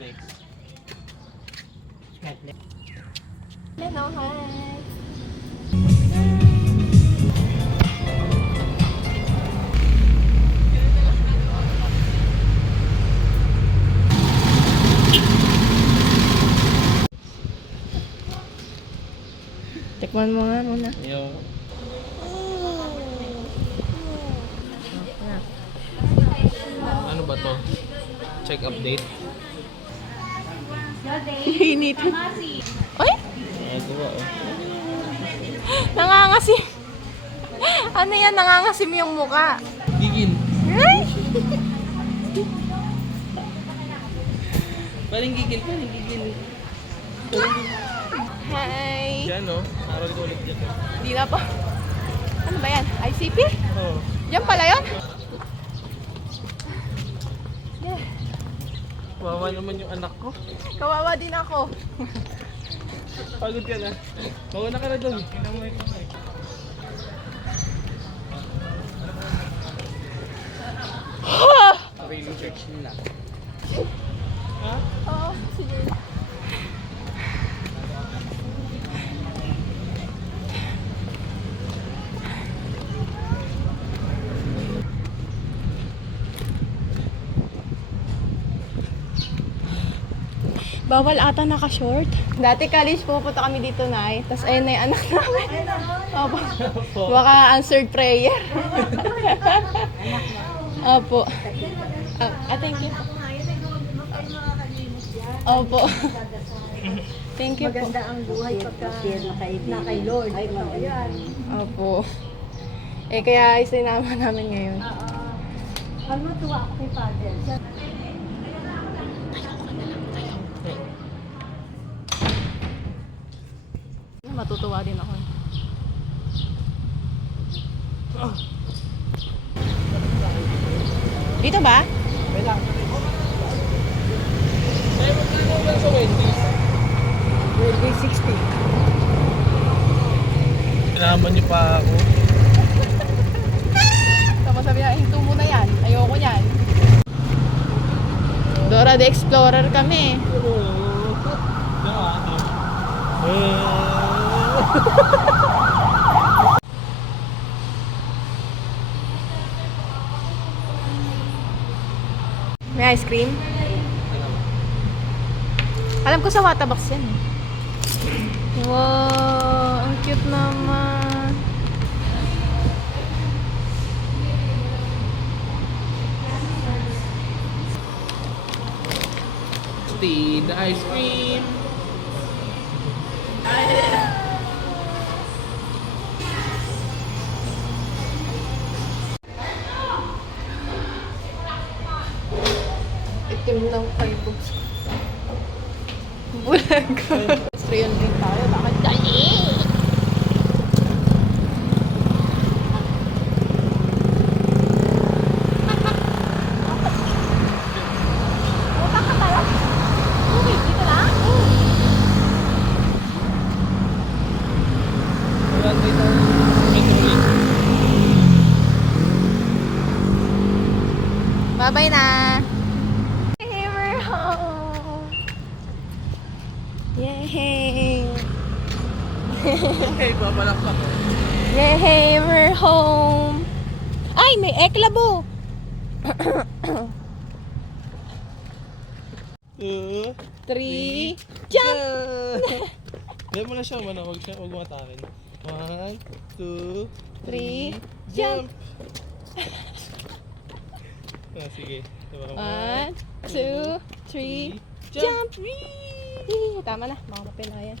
Next. Hello, hi. Tikman mo nga muna. Yung... Ano ba to? Check update. Initin. Ay! Ito ba oh. Nangangasim. Ano yan? Nangangasim yung muka. Gigil. Ay! Paling gigil, paling gigil. Hi! Diyan oh. Araw ko ulit dyan. Hindi na po. Ano ba yan? ICP? Oo. Yan pala yun? Yeah. Wawa naman yung anak ko. Kawawa din ako. Pagod ka na. Mauna ka na doon. Rating section lang. Ha? Oo, sige. Bawal ata naka-short. Dati college pupunta kami dito, Nay. Tapos ayun na yung anak namin. Opo. Baka answered prayer. Opo. Thank you. Opo. Thank you po. Maganda ang buhay pagka na kay Lord. Ay, maganda. Opo. Eh, kaya isinama namin ngayon. Alam mo, tuwa ako kay Father. Matutuwa din ako. Dito ba? Ay, magkano ba sa Wendy's? Wednesday 60. Kinaman niyo pa ako. Tapos sabi na, hinto mo na yan. Ayoko yan. Dora the Explorer kami. May ice cream? Alam ko sa Watabox yan eh. Wow, ang cute naman. Steve, the ice cream. Itim ng fireworks ko. Bulag. Australian drink tayo. Bakit dali? Utang ka tayo? Okay, dito lang? Wala dito. Metrolink. Bye-bye na! Hey, we're home! Yay! Okay, papalakpak. Yay, we're home! Ay, may eklabo! 2, 3, jump! Dahil mo na siya, huwag mo atakin. 1, 2, 3, jump! Sige. 1, 2, 3, jump! Whee! Tama na, mga kapila yan.